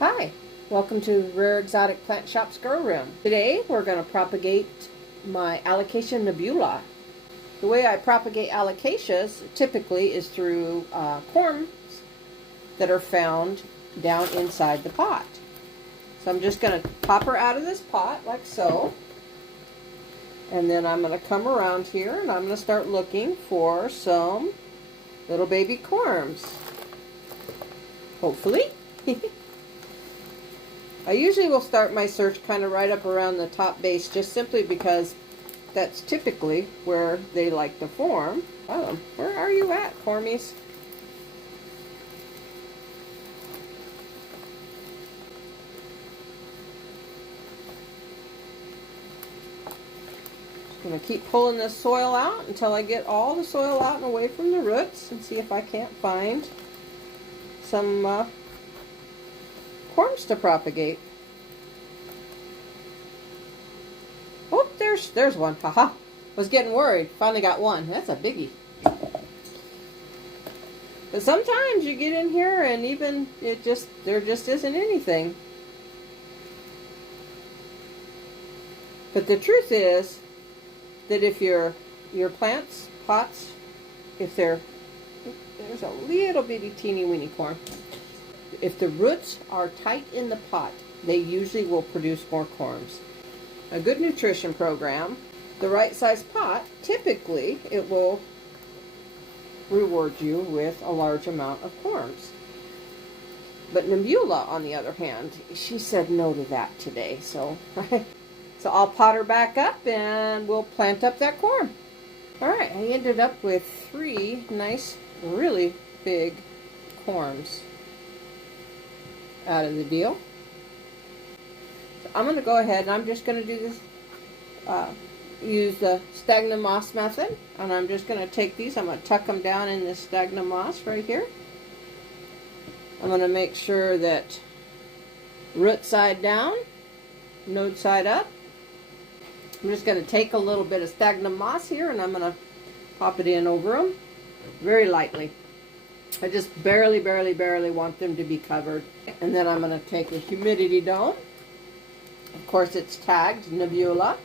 Hi, welcome to Rare Exotic Plant Shop's Grow Room. Today we're going to propagate my Alocasia nebula. The way I propagate alocasias typically is through corms that are found down inside the pot. So I'm just going to pop her out of this pot like so. And then I'm going to come around here and I'm going to start looking for some little baby corms. Hopefully. I usually will start my search kind of right up around the top base, just simply because that's typically where they like to form. Oh, where are you at, cormies? Just going to keep pulling this soil out until I get all the soil out and away from the roots, and see if I can't find some corms to propagate. Oh, there's one. Haha. Was getting worried. Finally got one. That's a biggie. But sometimes you get in here and even there just isn't anything. But the truth is that if your pots, if there's a little bitty teeny weeny corm. If the roots are tight in the pot, they usually will produce more corms. A good nutrition program, the right size pot, typically it will reward you with a large amount of corms. But Nebula, on the other hand, she said no to that today. So I'll pot her back up and we'll plant up that corm. Alright, I ended up with 3 nice, really big corms out of the deal. So I'm going to go ahead and I'm just going to do this, use the sphagnum moss method, and I'm just going to take these, I'm going to tuck them down in this sphagnum moss right here. I'm going to make sure that root side down, node side up. I'm just going to take a little bit of sphagnum moss here and I'm going to pop it in over them very lightly. I just barely want them to be covered. And then I'm going to take a humidity dome. Of course it's tagged Nebula.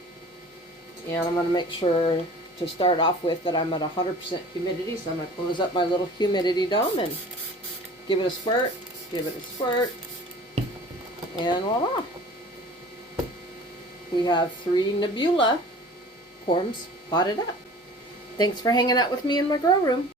And I'm going to make sure to start off with that I'm at 100% humidity. So I'm going to close up my little humidity dome and give it a squirt, and voila. We have 3 Nebula corms potted up. Thanks for hanging out with me in my grow room.